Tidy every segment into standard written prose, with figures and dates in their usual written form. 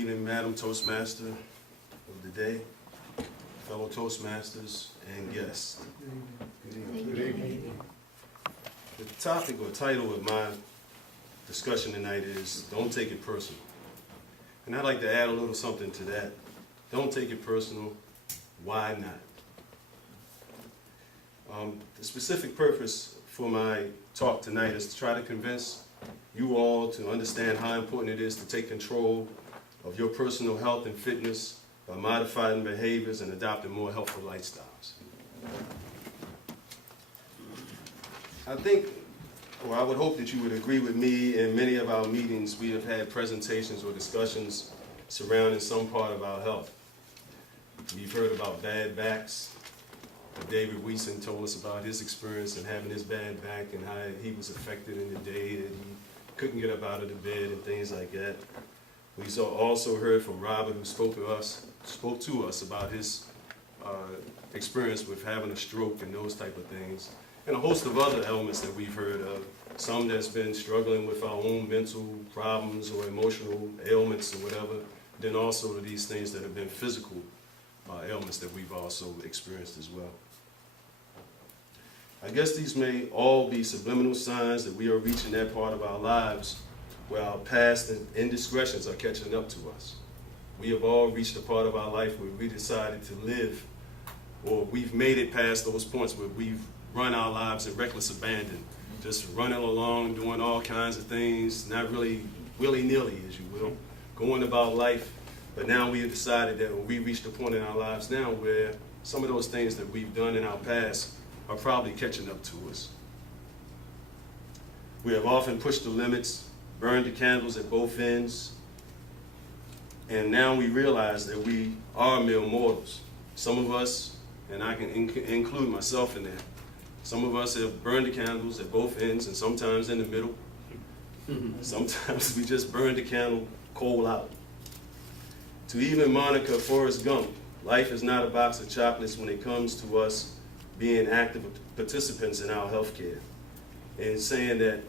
evening, Madam Toastmaster of the day, fellow Toastmasters, and guests. Good evening. The topic or title of my discussion tonight is Don't Take It Personal. And I'd like to add a little something to that. Don't take it personal. Why not? The specific purpose for my talk tonight is to try to convince you all to understand how important it is to take control of your personal health and fitness by modifying behaviors and adopting more healthful lifestyles. I think, or I would hope that you would agree with me. In many of our meetings, we have had presentations or discussions surrounding some part of our health. We've heard about bad backs. David Weeson told us about his experience in having his bad back and how he was affected in the day that he couldn't get up out of the bed and things like that. We also heard from Robert, who spoke to us about his experience with having a stroke and those type of things, and a host of other elements that we've heard of. Some that's been struggling with our own mental problems or emotional ailments or whatever, then also to these things that have been physical ailments that we've also experienced as well. I guess these may all be subliminal signs that we are reaching that part of our lives where our past indiscretions are catching up to us. We have all reached a part of our life where we decided to live, or we've made it past those points where we've run our lives in reckless abandon, just running along, doing all kinds of things, not really willy-nilly, as you will, going about life. But now we have decided that we reached a point in our lives now where some of those things that we've done in our past are probably catching up to us. We have often pushed the limits, burned the candles at both ends, and now we realize that we are mere mortals. Some of us, and I can include myself in that, some of us have burned the candles at both ends and sometimes in the middle. Sometimes we just burn the candle cold out. To even Monica Forrest Gump, life is not a box of chocolates when it comes to us being active participants in our health care. And saying that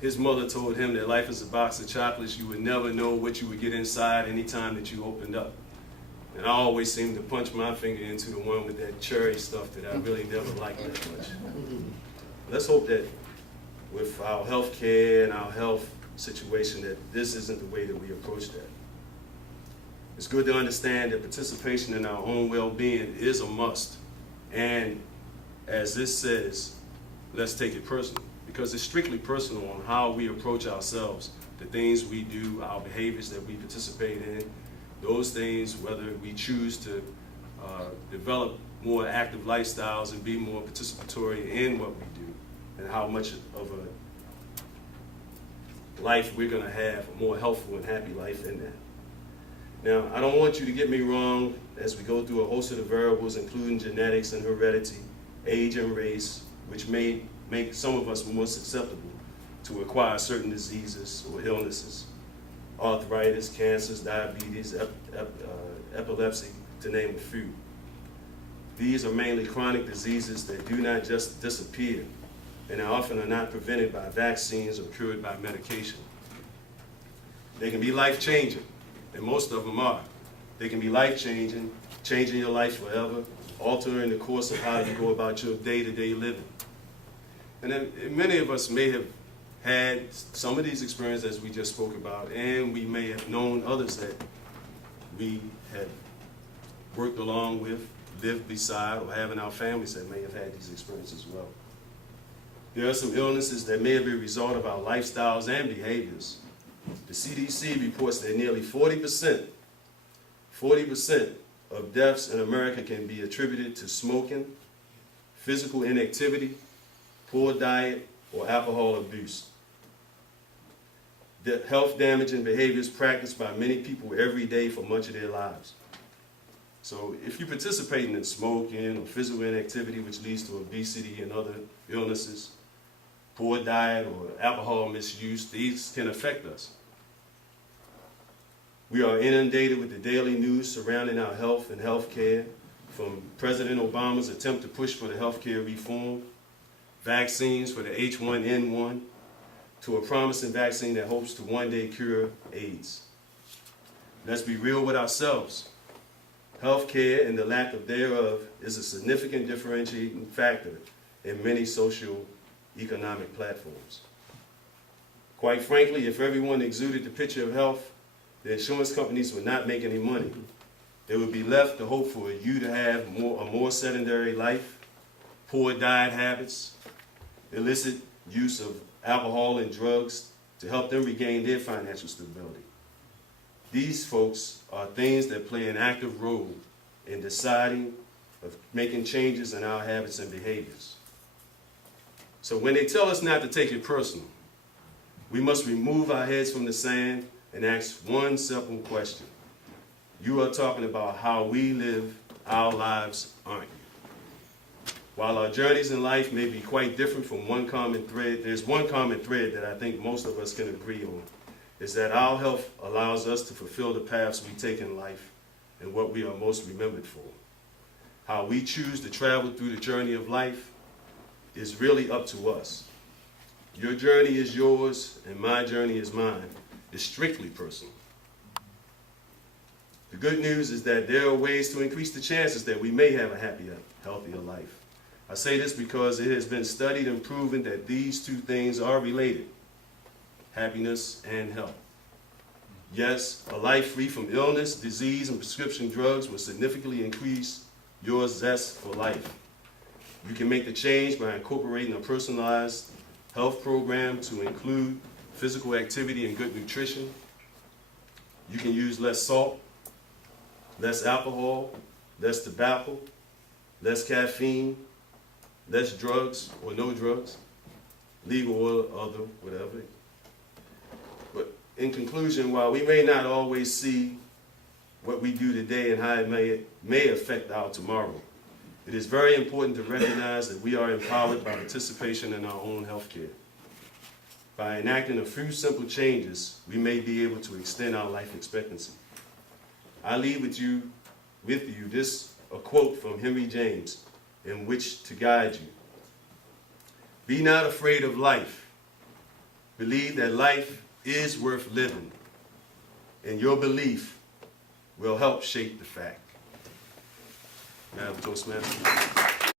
his mother told him that life is a box of chocolates, you would never know what you would get inside any time that you opened up. And I always seem to punch my finger into the one with that cherry stuff that I really never liked that much. Let's hope that with our health care and our health situation that this isn't the way that we approach that. It's good to understand that participation in our own well-being is a must. And as this says, let's take it personal, because it's strictly personal on how we approach ourselves, the things we do, our behaviors that we participate in, those things, whether we choose to develop more active lifestyles and be more participatory in what we do, and how much of a life we're going to have, a more healthful and happy life in that. Now, I don't want you to get me wrong as we go through a host of the variables, including genetics and heredity, age and race, which may make some of us more susceptible to acquire certain diseases or illnesses, arthritis, cancers, diabetes, epilepsy, to name a few. These are mainly chronic diseases that do not just disappear, and often are not prevented by vaccines or cured by medication. They can be life-changing, and most of them are. They can be life-changing, changing your life forever, altering the course of how you go about your day-to-day living. And then many of us may have had some of these experiences as we just spoke about, and we may have known others that we had worked along with, lived beside, or have in our families that may have had these experiences as well. There are some illnesses that may be a result of our lifestyles and behaviors. The CDC reports that nearly 40% of deaths in America can be attributed to smoking, physical inactivity, poor diet, or alcohol abuse. The health damaging behaviors practiced by many people every day for much of their lives. So if you're participating in smoking or physical inactivity, which leads to obesity and other illnesses, poor diet or alcohol misuse, these can affect us. We are inundated with the daily news surrounding our health and health care, from President Obama's attempt to push for the health care reform, vaccines for the H1N1, to a promising vaccine that hopes to one day cure AIDS. Let's be real with ourselves. Healthcare and the lack of thereof is a significant differentiating factor in many socio-economic platforms. Quite frankly, if everyone exuded the picture of health, the insurance companies would not make any money. They would be left to hope for you to have a more sedentary life, poor diet habits, illicit use of alcohol and drugs to help them regain their financial stability. These folks are things that play an active role in deciding of making changes in our habits and behaviors. So when they tell us not to take it personal, we must remove our heads from the sand and ask one simple question. You are talking about how we live our lives, aren't you? While our journeys in life may be quite different from one common thread, there's one common thread that I think most of us can agree on, is that our health allows us to fulfill the paths we take in life and what we are most remembered for. How we choose to travel through the journey of life is really up to us. Your journey is yours and my journey is mine. It's strictly personal. The good news is that there are ways to increase the chances that we may have a happier, healthier life. I say this because it has been studied and proven that these two things are related: happiness and health. Yes, a life free from illness, disease, and prescription drugs will significantly increase your zest for life. You can make the change by incorporating a personalized health program to include physical activity and good nutrition. You can use less salt, less alcohol, less tobacco, less caffeine, less drugs or no drugs, legal or other, whatever. But in conclusion, while we may not always see what we do today and how it may affect our tomorrow, it is very important to recognize that we are empowered by participation in our own health care. By enacting a few simple changes, we may be able to extend our life expectancy. I leave with you a quote from Henry James in which to guide you. Be not afraid of life. Believe that life is worth living, and your belief will help shape the fact. Madam Toastmaster.